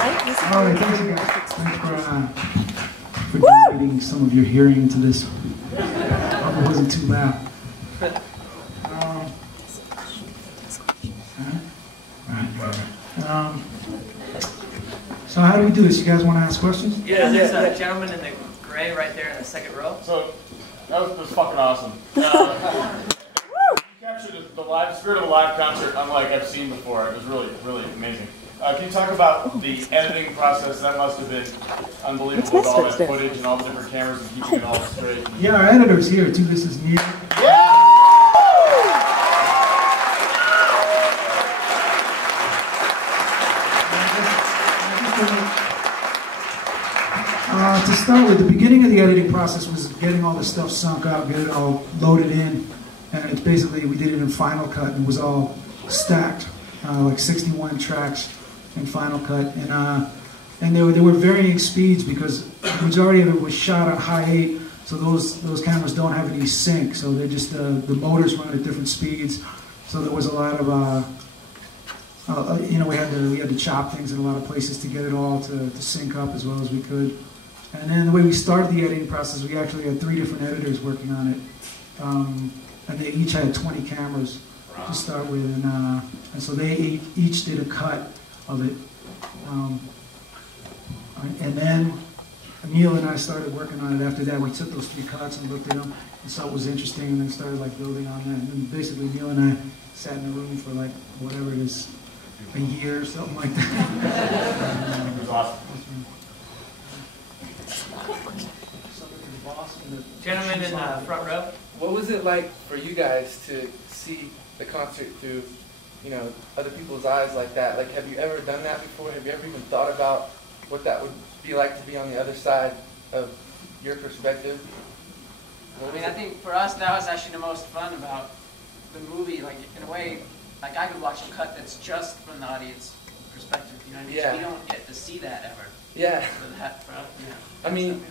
All right, thanks again. Thanks for donating some of your hearing to this. I hope it wasn't too loud. So how do we do this? You guys want to ask questions? Yeah, there's a gentleman in the gray right there in the second row. So that was fucking awesome. You captured the spirit of a live concert unlike I've seen before. It was really, really amazing. Can you talk about the editing process? That must have been unbelievable with all that footage and all the different cameras and keeping it all straight. Yeah, our editor's here too. This is Neil. Yeah! To start with, the beginning of the editing process was getting all the stuff sunk up, get it all loaded in, and it's basically, we did it in Final Cut, and it was all stacked, like 61 tracks in Final Cut, and there were varying speeds because the majority of it was shot at high 8, so those cameras don't have any sync, so they're just, the motors run at different speeds, so there was a lot of, you know, we had to chop things in a lot of places to get it all to sync up as well as we could. And then the way we started the editing process, we actually had 3 different editors working on it. And they each had 20 cameras to start with. And so they each did a cut of it. And then Neil and I started working on it after that. We took those 3 cuts and looked at them and saw it was interesting and then started like building on that. And then basically Neil and I sat in a room for like whatever it is, a year or something like that. It was awesome. Gentleman in the front row. What was it like for you guys to see the concert through, you know, other people's eyes like that? Like, have you ever done that before? Have you ever even thought about what that would be like to be on the other side of your perspective? I mean, I think for us that was actually the most fun about the movie. Like, in a way, like I could watch a cut that's just from the audience perspective. You know what I mean? Yeah. So we don't get to see that ever. Yeah. So that, for us, yeah. I mean,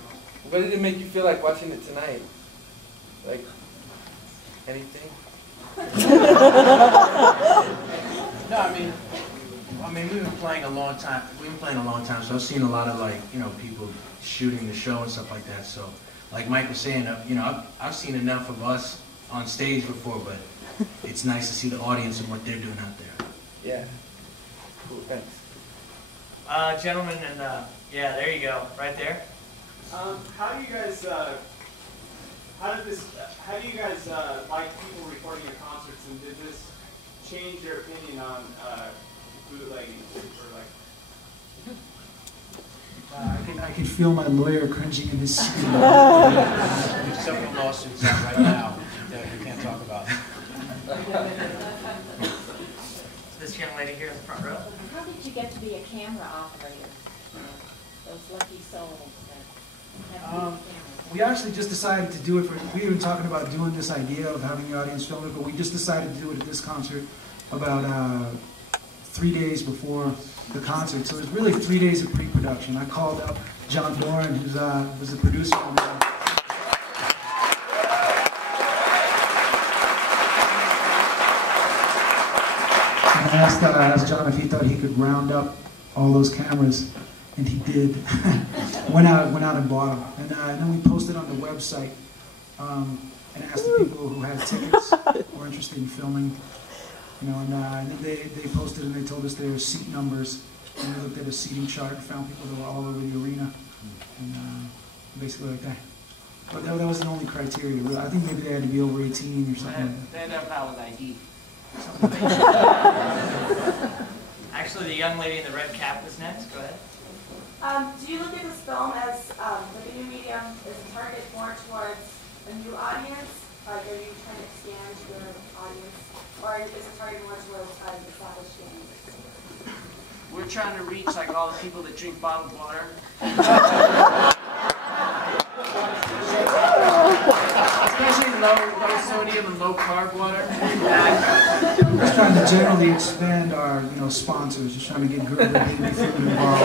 what did it make you feel like watching it tonight? Like, anything? No, I mean, we've been playing a long time. We've been playing a long time, so I've seen a lot of, like, you know, people shooting the show and stuff like that. So, like Mike was saying, you know, I've seen enough of us on stage before, but it's nice to see the audience and what they're doing out there. Yeah. Cool, thanks. Gentleman in yeah, there you go, right there. How do you guys, how do you guys like people recording your concerts, and did this change your opinion on bootlegging, or like? I can feel my lawyer cringing in his seat. There's several lawsuits out right now that we can't talk about. This young lady here in the front row. How did you get to be a camera operator? Those lucky souls that have cameras. We actually just decided to do it we were talking about doing this idea of having the audience film it, but we just decided to do it at this concert about 3 days before the concert. So it was really 3 days of pre-production. I called up John Doran, who was the producer on that. And I asked John if he thought he could round up all those cameras. And he did. went out and bought them, and then we posted on the website and asked the people who had tickets who were interested in filming, you know, and then they posted and they told us their seat numbers, and we looked at a seating chart and found people that were all over the arena, and basically like that. But that was the only criteria. I think maybe they had to be over 18 or something. They ended up out with ID. Actually, the young lady in the red cap was next. Go ahead. Do you look at this film as the new medium is targeted more towards a new audience? Like, are you trying to expand your audience, or is it targeted more towards established fans? We're trying to reach like all the people that drink bottled water. Especially low sodium and low carb water. We're just trying to generally expand our, sponsors. Just trying to get Gerber involved.